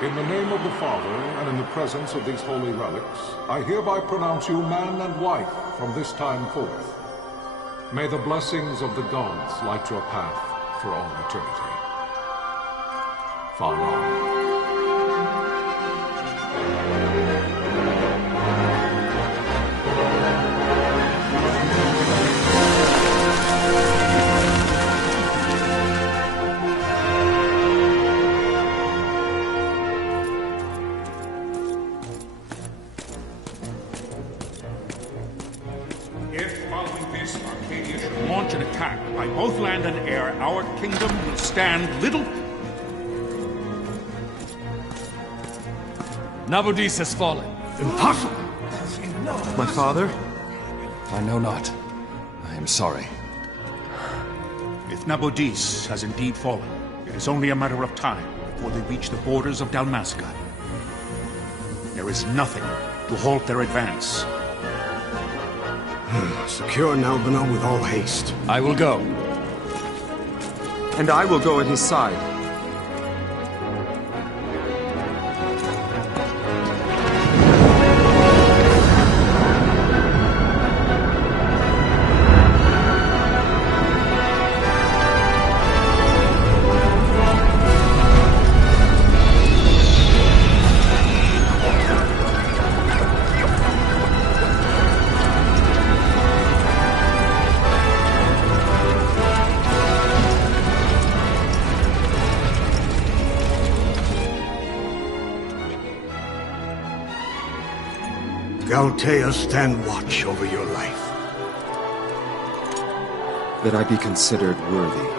In the name of the Father, and in the presence of these holy relics, I hereby pronounce you man and wife from this time forth. May the blessings of the gods light your path for all eternity. Far on. Launch an attack by both land and air, our kingdom will stand little... Nabudis has fallen. Impossible! My father? I know not. I am sorry. If Nabudis has indeed fallen, it is only a matter of time before they reach the borders of Dalmasca. There is nothing to halt their advance. Secure Nalbina with all haste. I will go. And I will go at his side. Galtea, stand watch over your life. That I be considered worthy.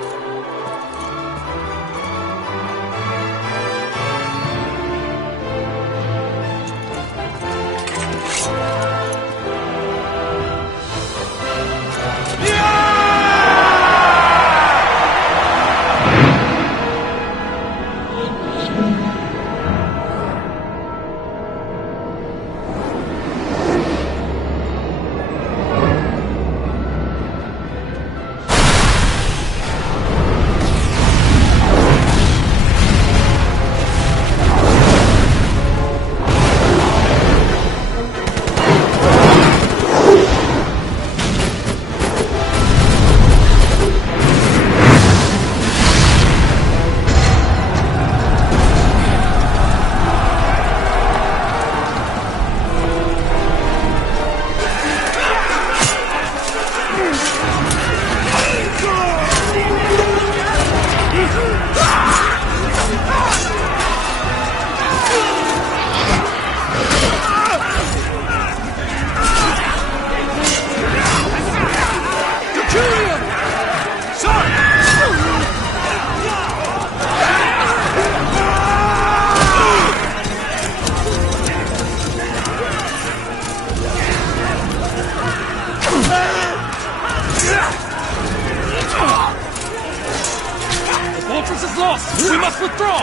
We must withdraw!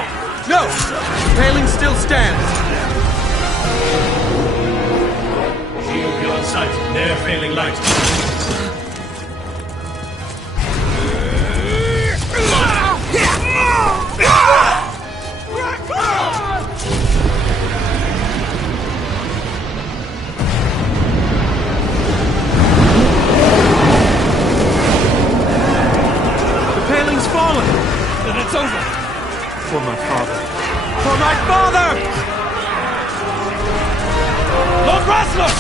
No! Paling still stands! Shield beyond sight, ne'er failing light. The paling's fallen! Then it's over! For my father! For my father! Lord Rasler!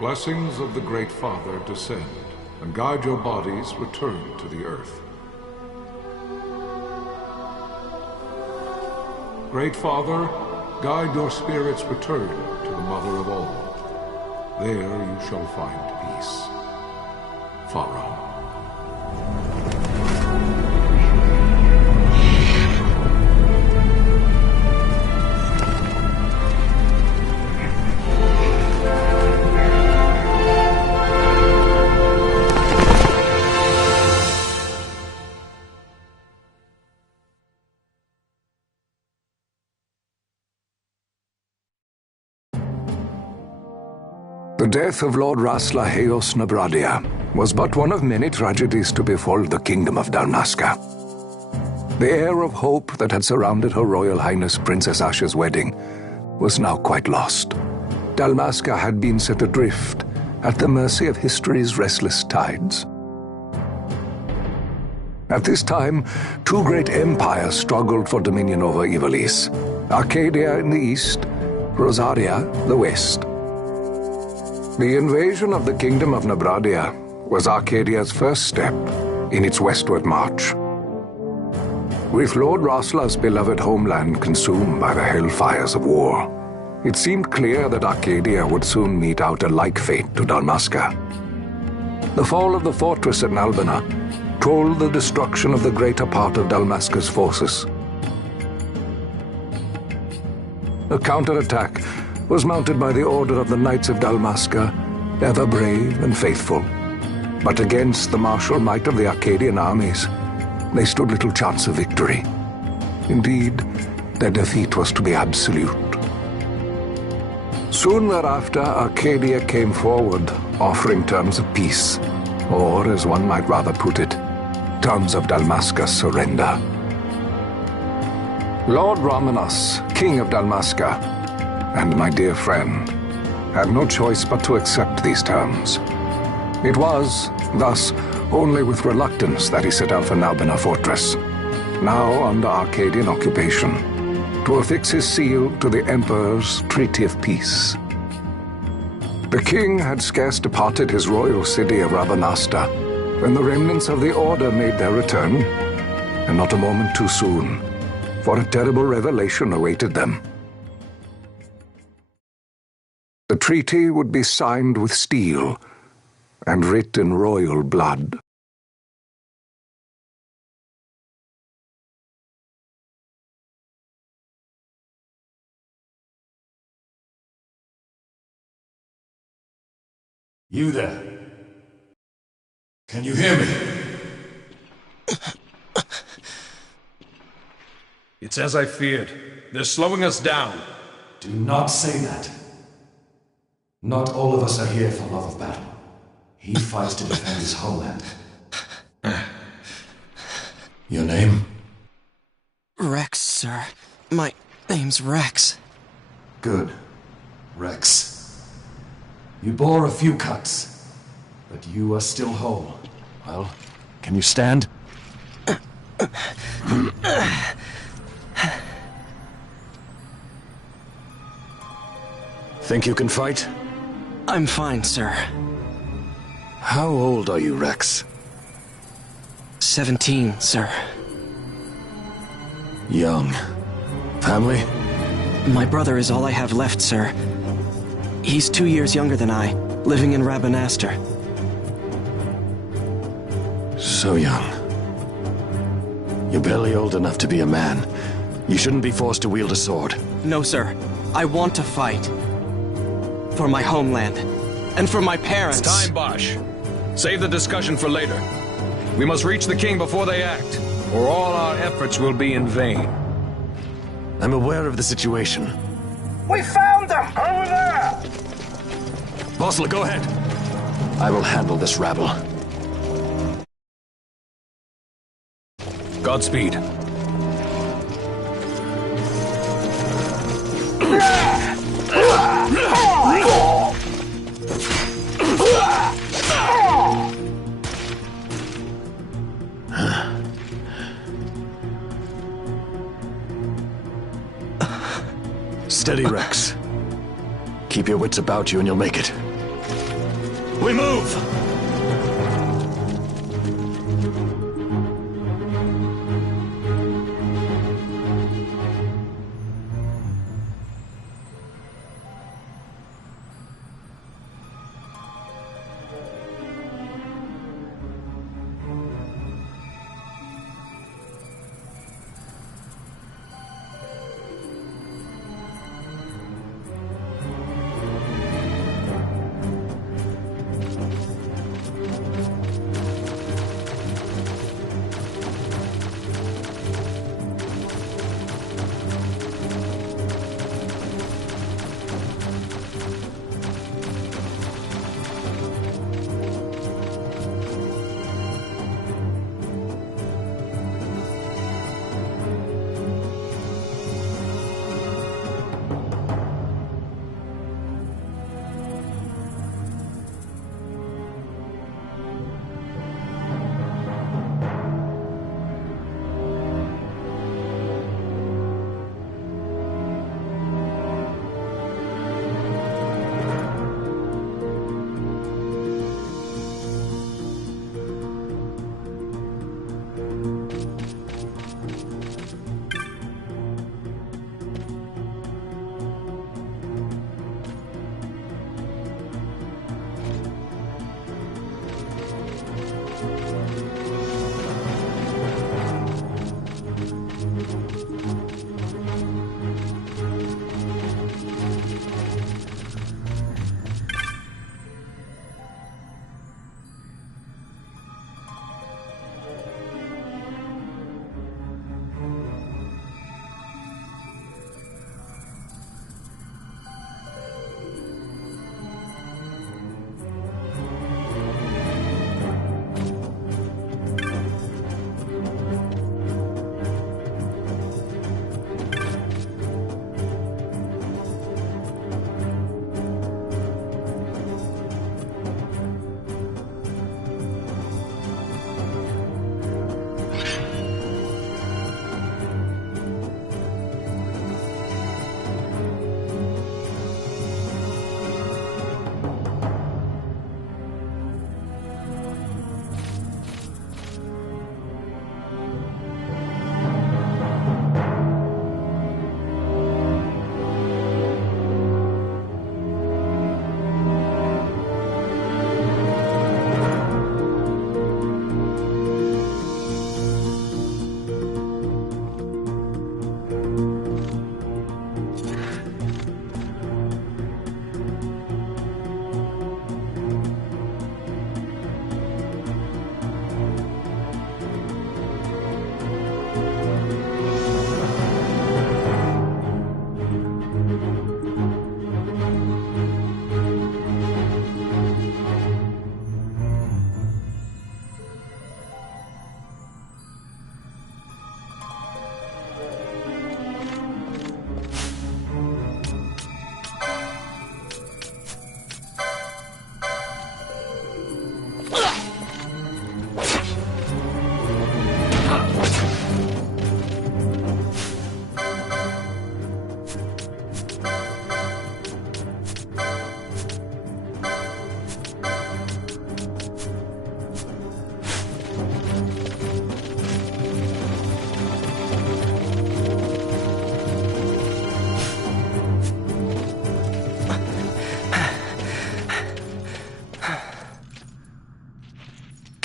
blessings of the Great Father descend, and guide your bodies return to the earth. Great Father, guide your spirits return to the Mother of all. There you shall find peace. Pharaoh. The death of Lord Rasla Heos Nabradia was but one of many tragedies to befall the kingdom of Dalmasca. The air of hope that had surrounded Her Royal Highness Princess Asha's wedding was now quite lost. Dalmasca had been set adrift at the mercy of history's restless tides. At this time, two great empires struggled for dominion over Ivalice: Arcadia in the east, Rosaria the west. The invasion of the Kingdom of Nabradia was Arcadia's first step in its westward march. With Lord Rasla's beloved homeland consumed by the hellfires of war, it seemed clear that Arcadia would soon mete out a like fate to Dalmasca. The fall of the fortress at Nalbina told the destruction of the greater part of Dalmasca's forces. A counterattack was mounted by the Order of the Knights of Dalmasca, ever brave and faithful. But against the martial might of the Arcadian armies, they stood little chance of victory. Indeed, their defeat was to be absolute. Soon thereafter, Arcadia came forward, offering terms of peace, or, as one might rather put it, terms of Dalmasca's surrender. Lord Ramenas, King of Dalmasca, and my dear friend, had no choice but to accept these terms. It was, thus, only with reluctance that he set out for Nalbina Fortress, now under Arcadian occupation, to affix his seal to the Emperor's Treaty of Peace. The king had scarce departed his royal city of Rabanasta when the remnants of the Order made their return, and not a moment too soon, for a terrible revelation awaited them. The treaty would be signed with steel and writ in royal blood. You there? Can you hear me? It's as I feared. They're slowing us down. Do not say that. Not all of us are here for love of battle. He fights to defend his homeland. Your name? Rex, sir. My name's Rex. Good. Rex. You bore a few cuts, but you are still whole. Well, can you stand? Think you can fight? I'm fine, sir. How old are you, Rex? 17, sir. Young. Family? My brother is all I have left, sir. He's 2 years younger than I, living in Rabanastre. So young. You're barely old enough to be a man. You shouldn't be forced to wield a sword. No, sir. I want to fight. For my homeland. And for my parents. It's time, Bosch. Save the discussion for later. We must reach the king before they act, or all our efforts will be in vain. I'm aware of the situation. We found them! Over there! Bossler, go ahead. I will handle this rabble. Godspeed. Steady, Rex. Keep your wits about you and you'll make it. We move!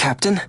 Captain?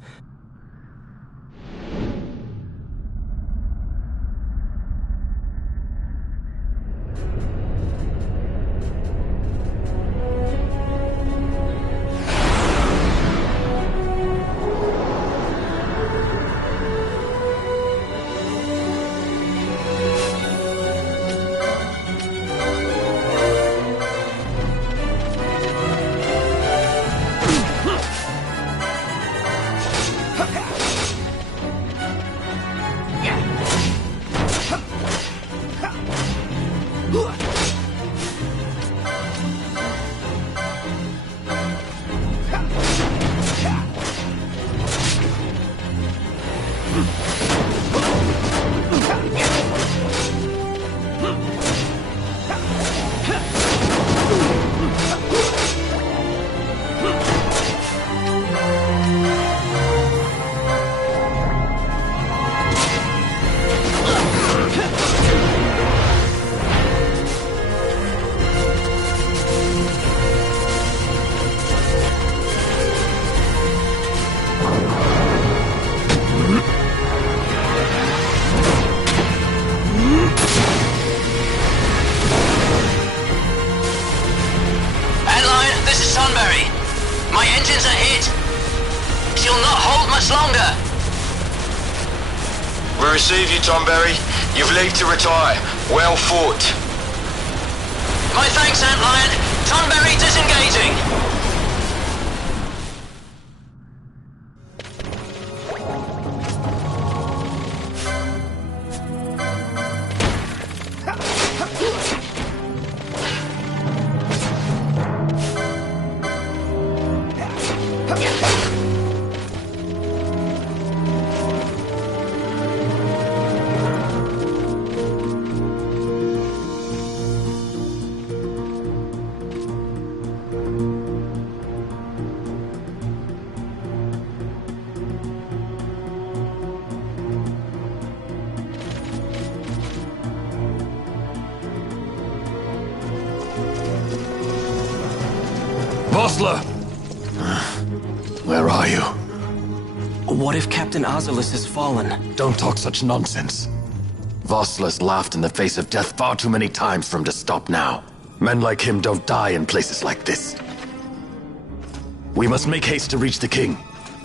receive you, Tomberry. You've leave to retire. Well fought. My thanks, Antlion. Tonberry disengaging. Vossler! Where are you? What if Captain Oculus has fallen? Don't talk such nonsense. Vossler's laughed in the face of death far too many times for him to stop now. Men like him don't die in places like this. We must make haste to reach the king.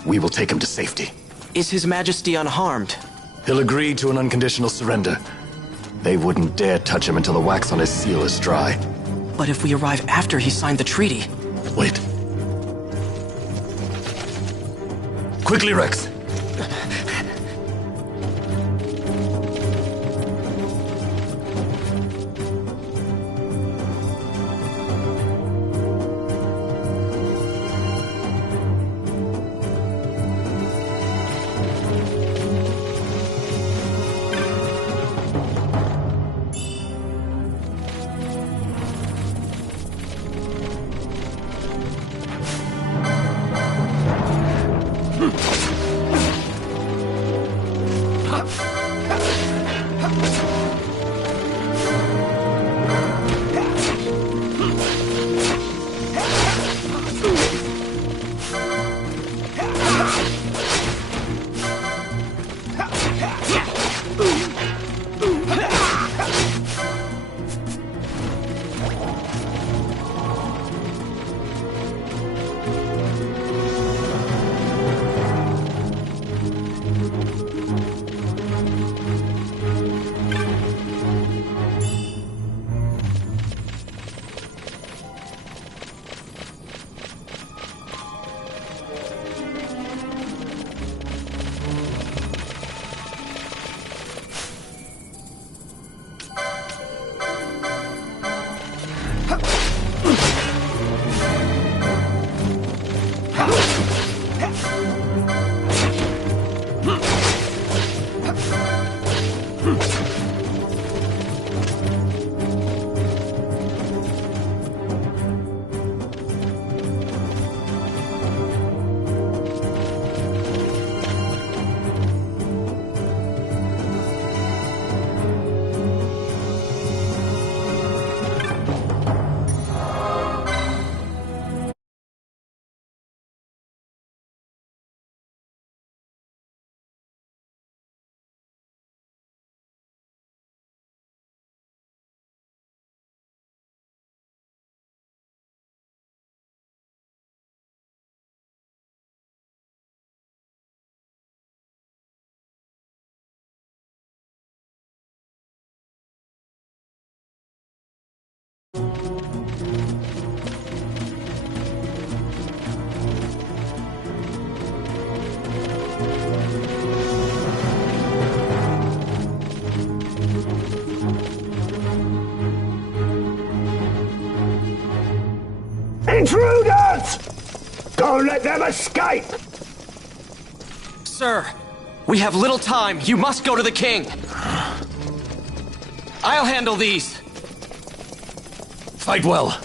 We will take him to safety. Is His Majesty unharmed? He'll agree to an unconditional surrender. They wouldn't dare touch him until the wax on his seal is dry. But if we arrive after he signed the treaty... Wait. Quickly, Rex! Intruders! Don't let them escape! Sir, we have little time. You must go to the king. I'll handle these. Fight well.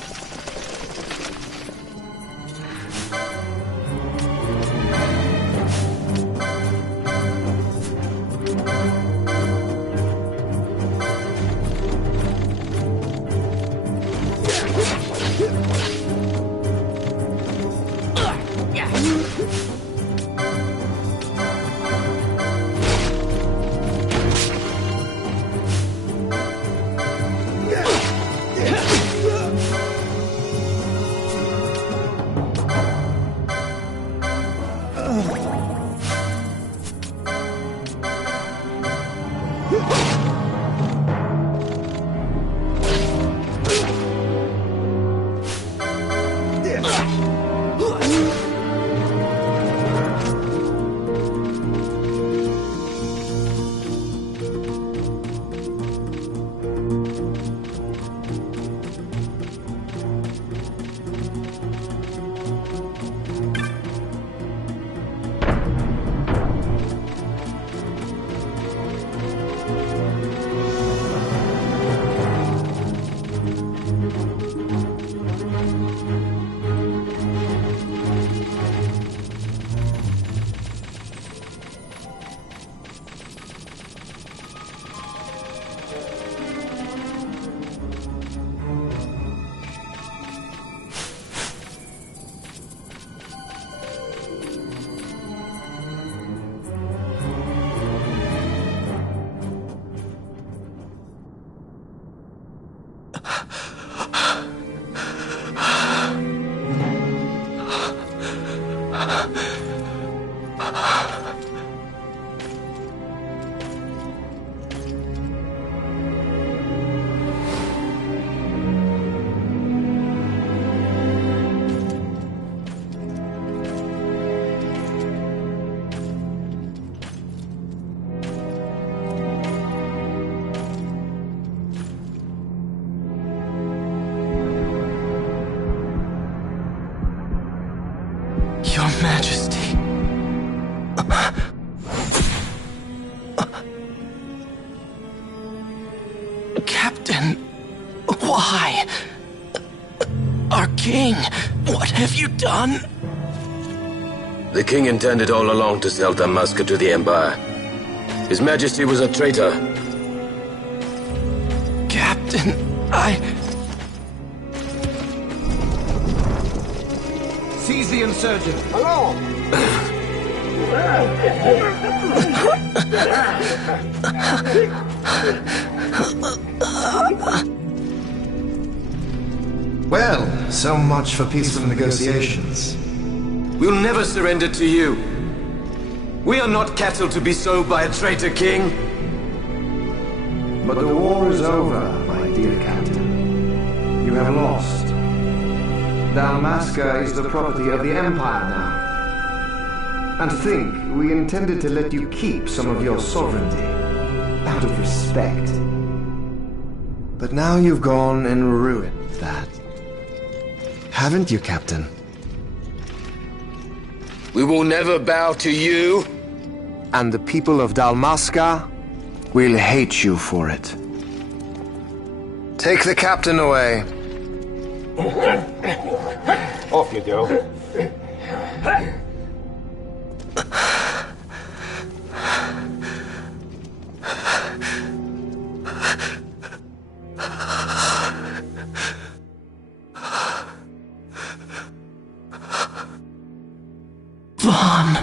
Captain, why? Our king, what have you done? The king intended all along to sell Dalmasca to the Empire. His Majesty was a traitor. Captain, Seize the insurgent. Hello! Well, so much for peaceful negotiations. We'll never surrender to you. We are not cattle to be sold by a traitor king. But the war is over, my dear Captain. You have lost. Dalmasca is the property of the Empire now. And to think, we intended to let you keep some of your sovereignty, out of respect. But now you've gone and ruined that. Haven't you, Captain? We will never bow to you. And the people of Dalmasca will hate you for it. Take the captain away. Off you go. Vaughn.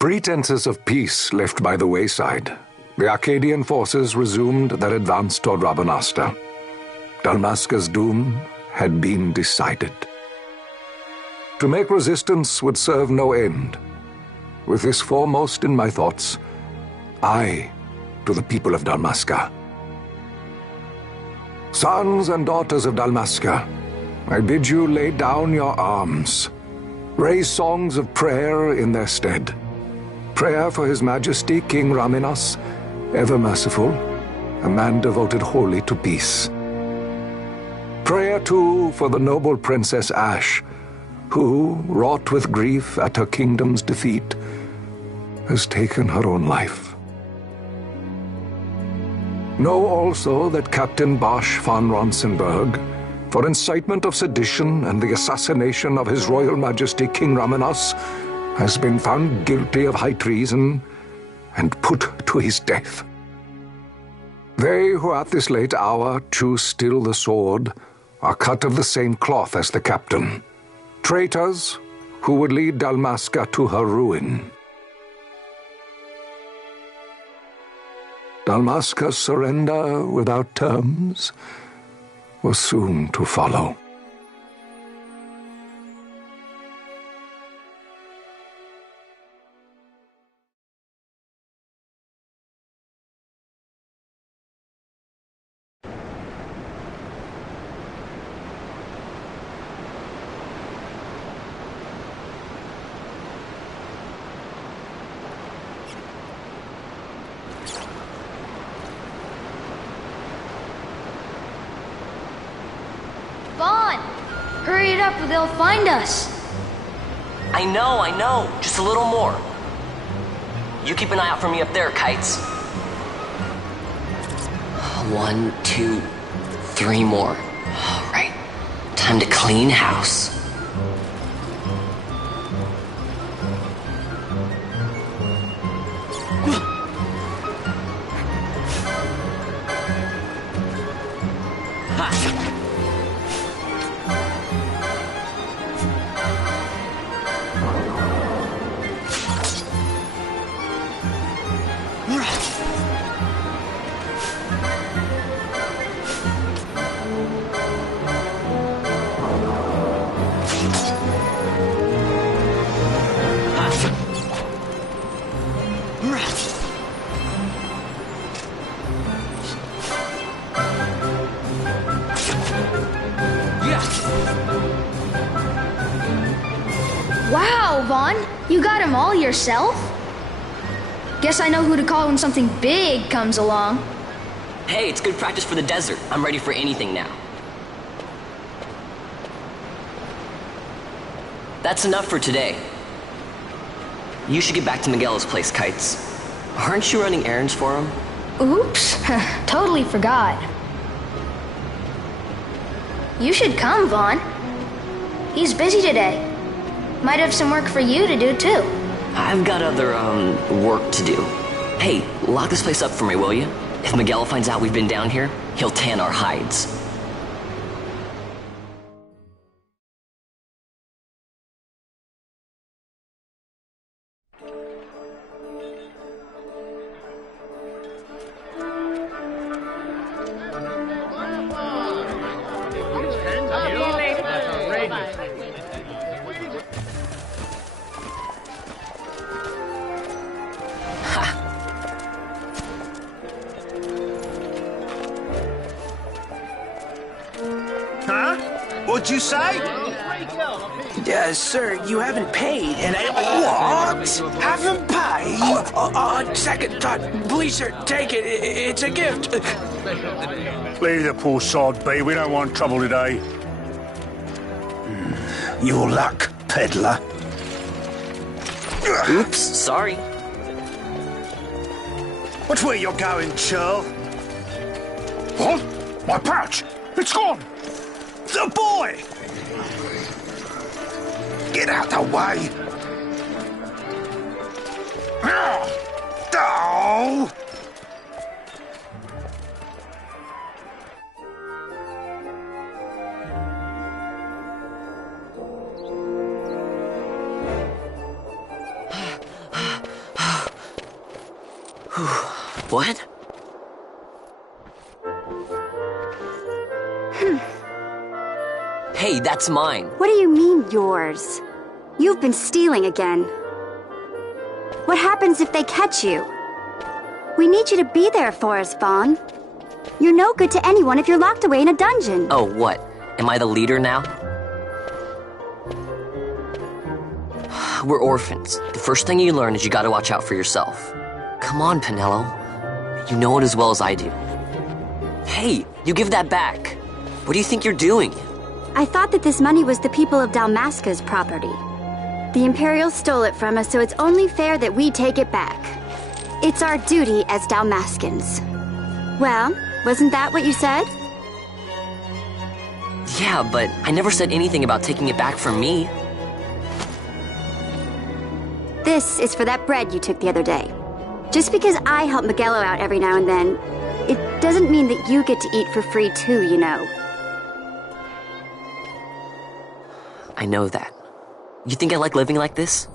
Pretenses of peace left by the wayside, the Arcadian forces resumed their advance toward Rabanasta. Dalmasca's doom had been decided. To make resistance would serve no end. With this foremost in my thoughts, I to the people of Dalmasca. Sons and daughters of Dalmasca, I bid you lay down your arms. Raise songs of prayer in their stead. Prayer for His Majesty King Raminas, ever merciful, a man devoted wholly to peace. Prayer, too, for the noble Princess Ash, who, wrought with grief at her kingdom's defeat, has taken her own life. Know also that Captain Bosch von Ronsenberg, for incitement of sedition and the assassination of His Royal Majesty King Raminas, has been found guilty of high treason and put to his death. They who at this late hour choose still the sword are cut of the same cloth as the captain, traitors who would lead Dalmasca to her ruin. Dalmasca's surrender without terms was soon to follow. Vaughn! Hurry it up or they'll find us! I know. Just a little more. You keep an eye out for me up there, Kites. 1, 2, 3 more. All right. Time to clean house. Wow, Vaughn! You got him all yourself? Guess I know who to call when something big comes along. Hey, it's good practice for the desert. I'm ready for anything now. That's enough for today. You should get back to Miguelo's place, Kites. Aren't you running errands for him? Oops, totally forgot. You should come, Vaughn. He's busy today. Might have some work for you to do, too. I've got other, work to do. Hey, lock this place up for me, will you? If Miguel finds out we've been down here, he'll tan our hides. What'd you say? Sir, you haven't paid, and I... What? Haven't paid? On second thought, please, sir, take it. It's a gift. Leave the poor sod be. We don't want trouble today. Your luck, peddler. Oops, sorry. Watch where you're going, churl. What? My pouch! It's gone! The boy! Get out the way! Oh! What? Hey, that's mine. What do you mean, yours? You've been stealing again. What happens if they catch you? We need you to be there for us, Vaughn. You're no good to anyone if you're locked away in a dungeon. Oh, what? Am I the leader now? We're orphans. The first thing you learn is you gotta watch out for yourself. Come on, Pinello. You know it as well as I do. Hey, you give that back. What do you think you're doing? I thought that this money was the people of Dalmasca's property. The Imperials stole it from us, so it's only fair that we take it back. It's our duty as Dalmascans. Well, wasn't that what you said? Yeah, but I never said anything about taking it back from me. This is for that bread you took the other day. Just because I help Miguelo out every now and then, it doesn't mean that you get to eat for free too, you know. I know that. You think I like living like this?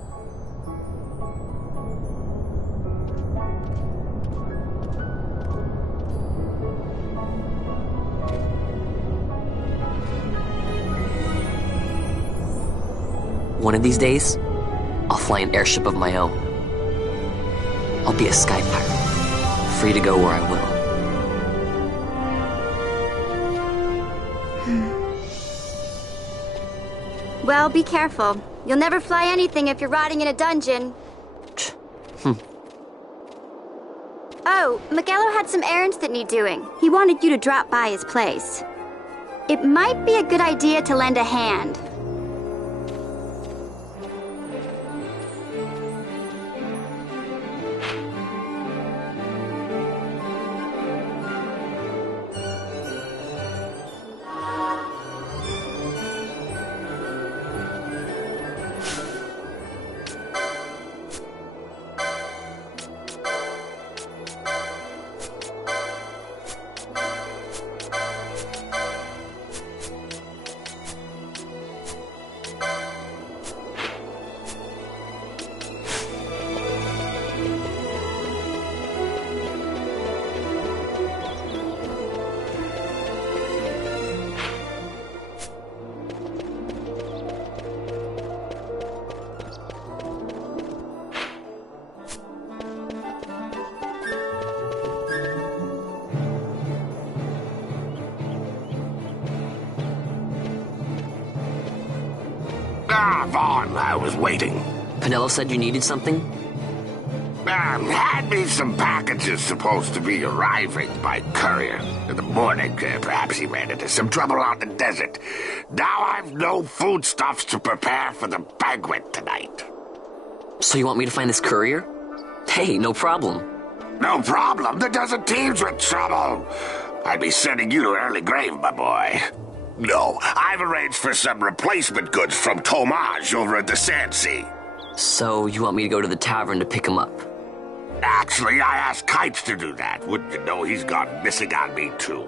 One of these days, I'll fly an airship of my own. I'll be a sky pirate, free to go where I will. Well, be careful. You'll never fly anything if you're rotting in a dungeon. Oh, Miguelo had some errands that need doing. He wanted you to drop by his place. It might be a good idea to lend a hand. Ah, Vaughn, I was waiting. Pinello said you needed something? Hand me some packages supposed to be arriving by courier. In the morning, perhaps he ran into some trouble out in the desert. Now I've no foodstuffs to prepare for the banquet tonight. So you want me to find this courier? Hey, no problem. No problem. The desert teems with trouble. I'd be sending you to an early grave, my boy. No, I've arranged for some replacement goods from Tomage over at the Sand Sea. So you want me to go to the tavern to pick him up? Actually, I asked Kites to do that. Wouldn't you know he's gone missing on me, too.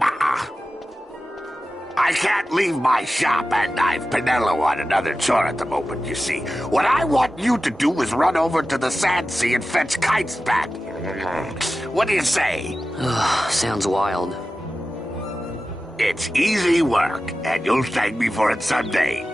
I can't leave my shop, and I've Pinello on another chore at the moment, you see. What I want you to do is run over to the Sand Sea and fetch Kites back. What do you say? Sounds wild. It's easy work, and you'll thank me for it someday.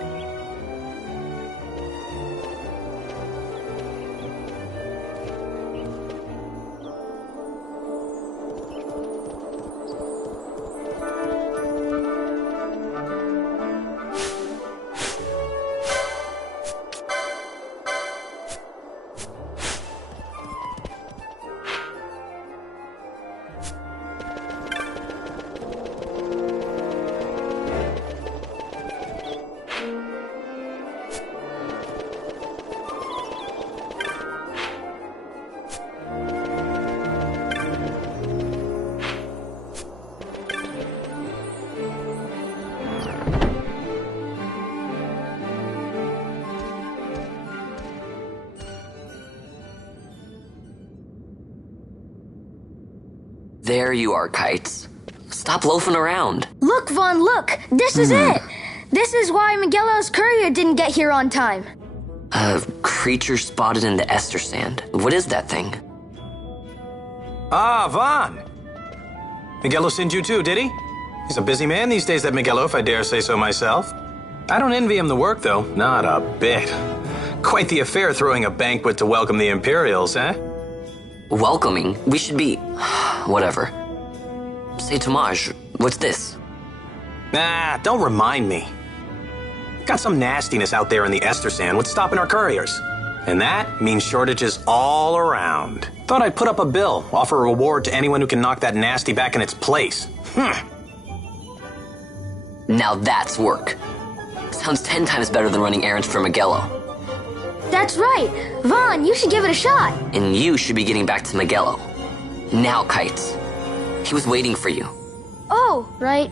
There you are, Kites. Stop loafing around. Look, Vaughn, look! This is it! This is why Miguelo's courier didn't get here on time. A creature spotted in the Ester Sand. What is that thing? Ah, Vaughn! Miguelo sent you too, did he? He's a busy man these days, that Miguelo, if I dare say so myself. I don't envy him the work, though. Not a bit. Quite the affair throwing a banquet to welcome the Imperials, eh? Welcoming? We should be... whatever. Say, Tomage, what's this? Nah, don't remind me. Got some nastiness out there in the Ester Sand. What's stopping our couriers? And that means shortages all around. Thought I'd put up a bill, offer a reward to anyone who can knock that nasty back in its place. Now that's work. Sounds 10 times better than running errands for Miguelo. That's right. Vaughn, you should give it a shot. And you should be getting back to Miguelo. Now, Kites. He was waiting for you. Oh, right.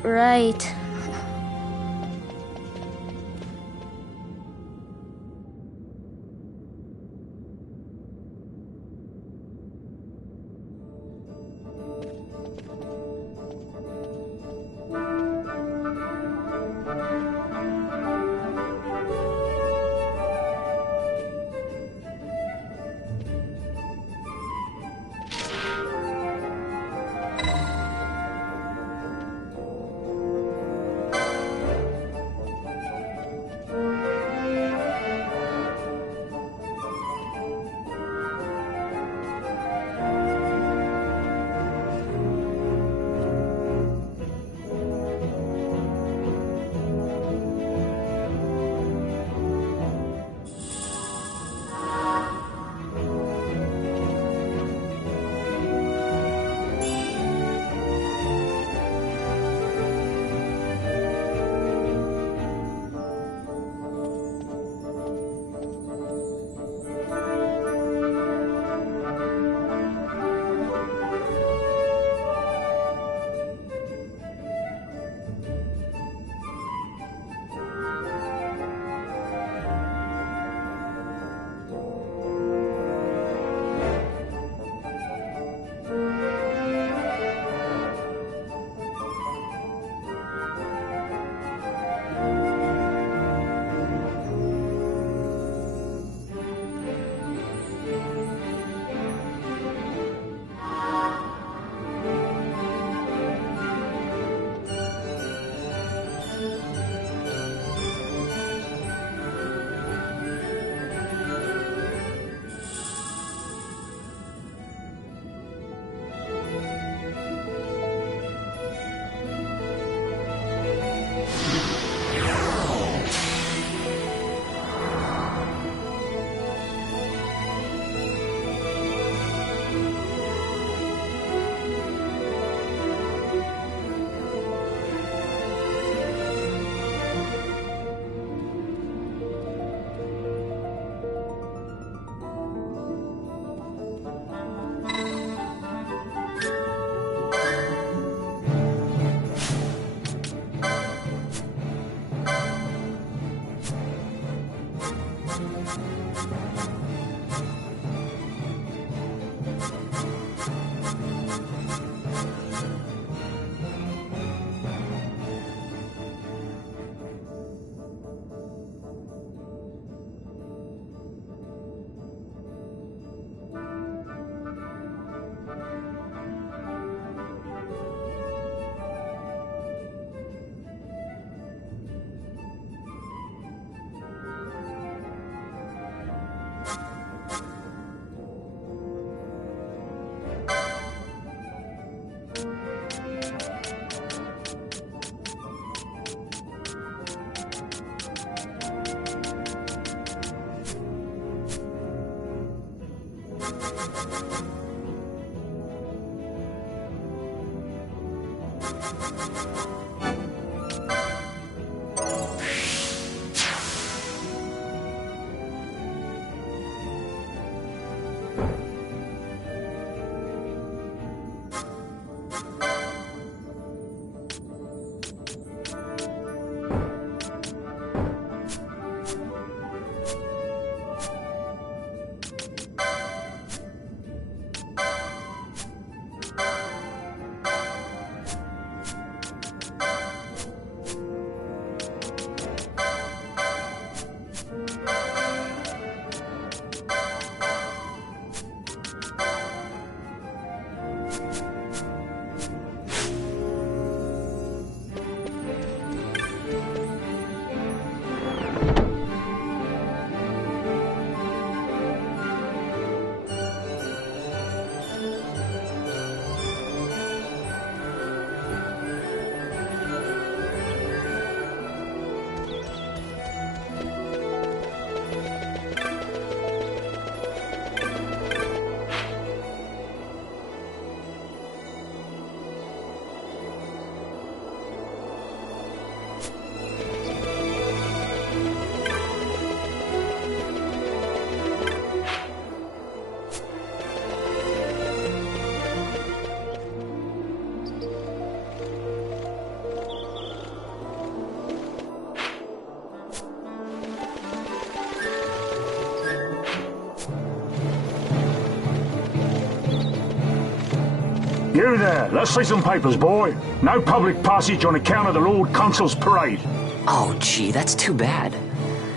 You there, let's see some papers, boy. No public passage on account of the Lord Consul's parade. Oh, gee, that's too bad.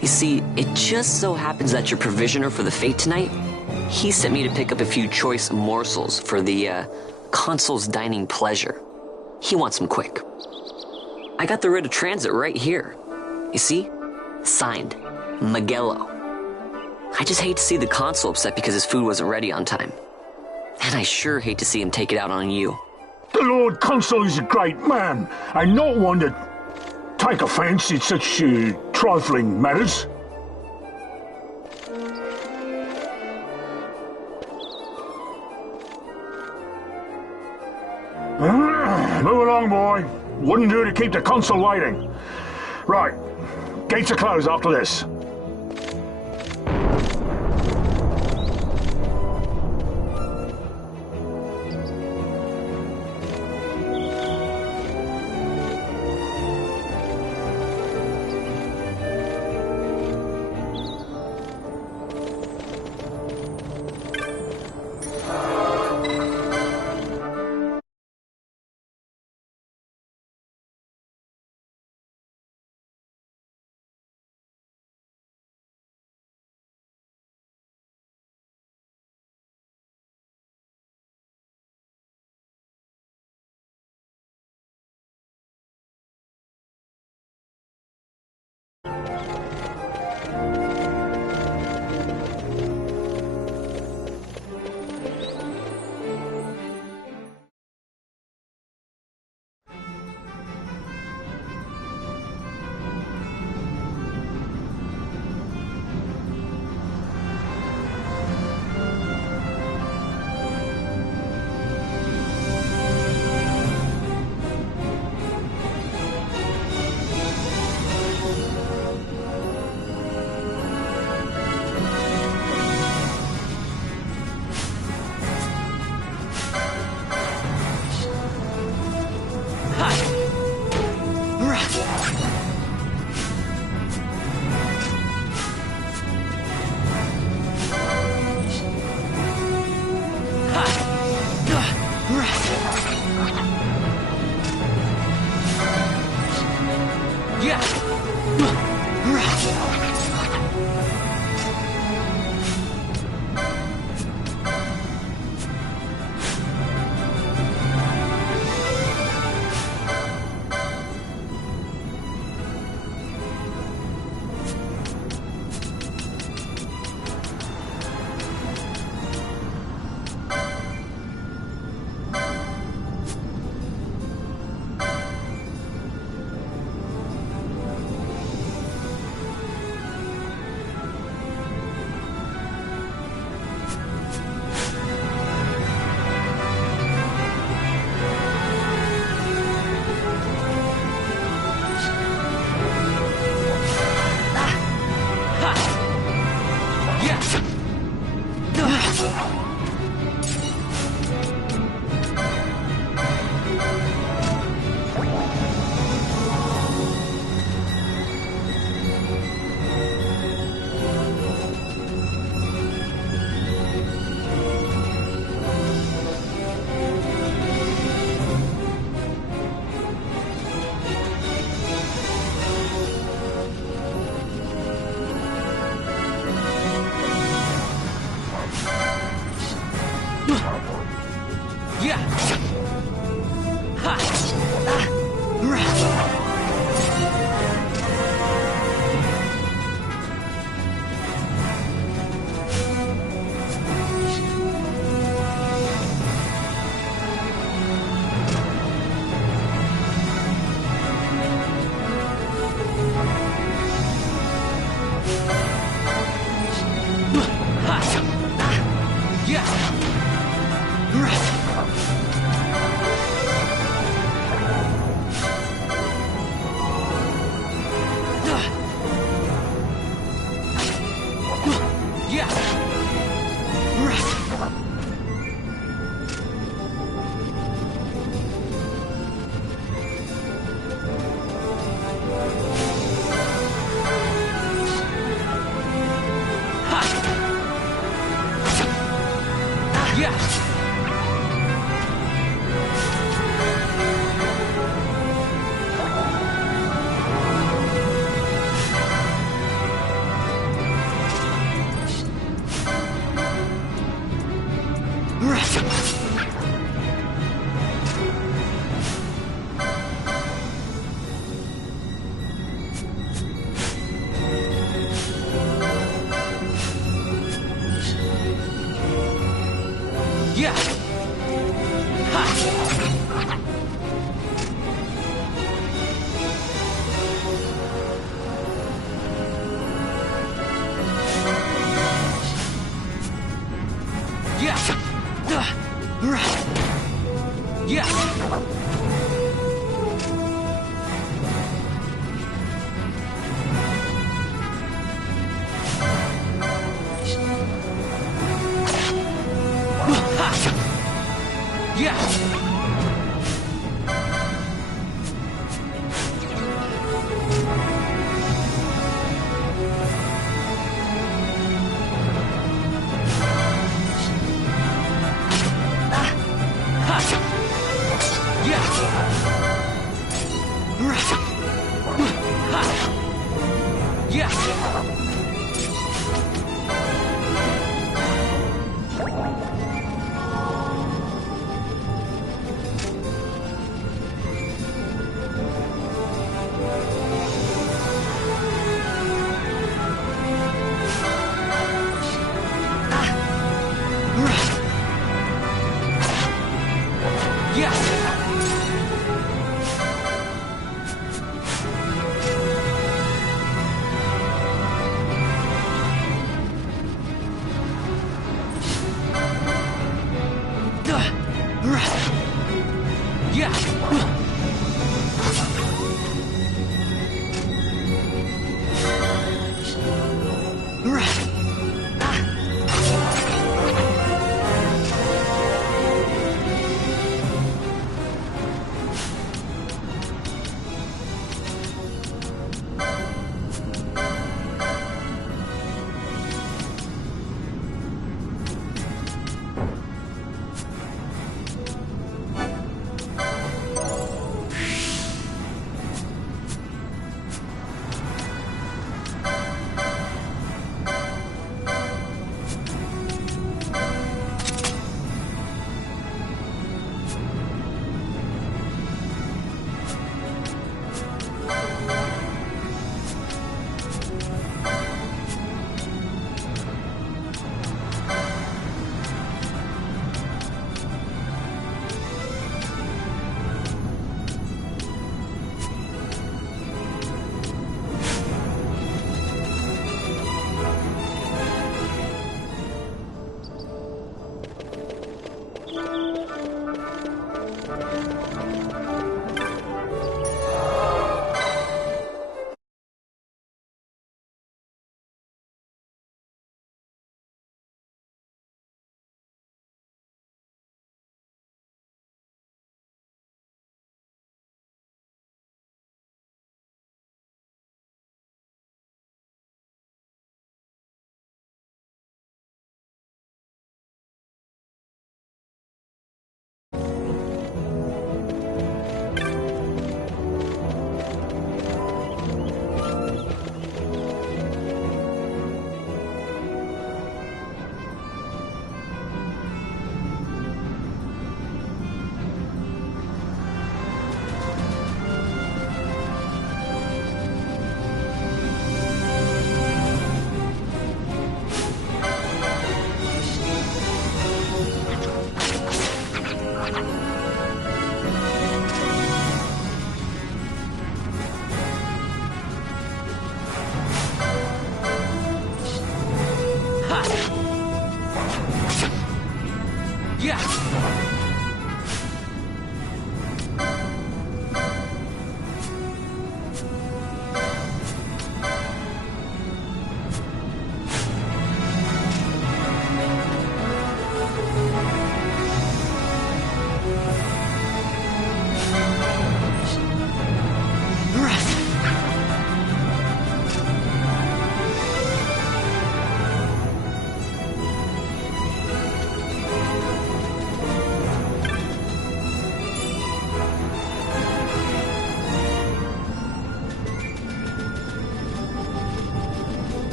You see, it just so happens that your provisioner for the fete tonight, he sent me to pick up a few choice morsels for the, Consul's dining pleasure. He wants them quick. I got the writ of transit right here. You see? Signed, Magello. I just hate to see the Consul upset because his food wasn't ready on time. And I sure hate to see him take it out on you. The Lord Consul is a great man, and not one to take offence in such trifling matters. Move along, boy. Wouldn't do to keep the Consul waiting. Right, gates are closed after this.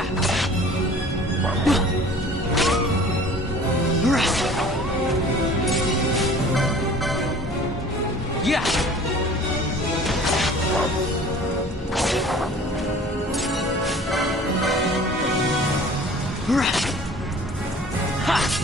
Yeah. Yeah. Ha.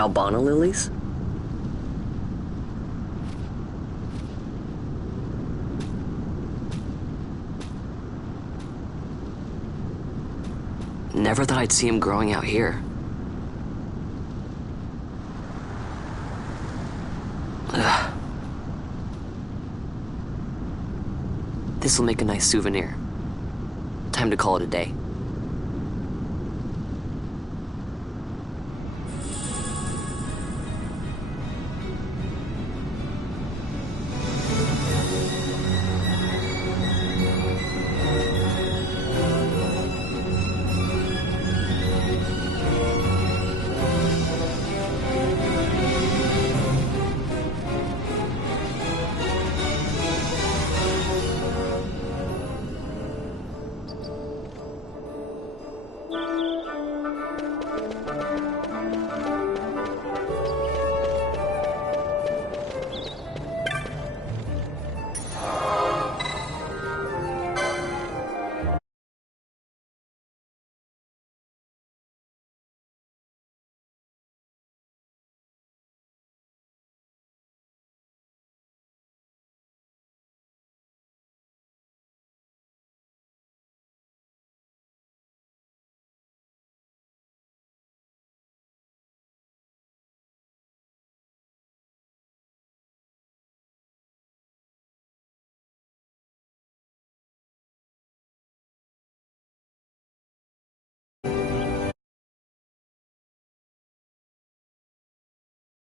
Galbana lilies? Never thought I'd see him growing out here. Ugh. This'll make a nice souvenir. Time to call it a day.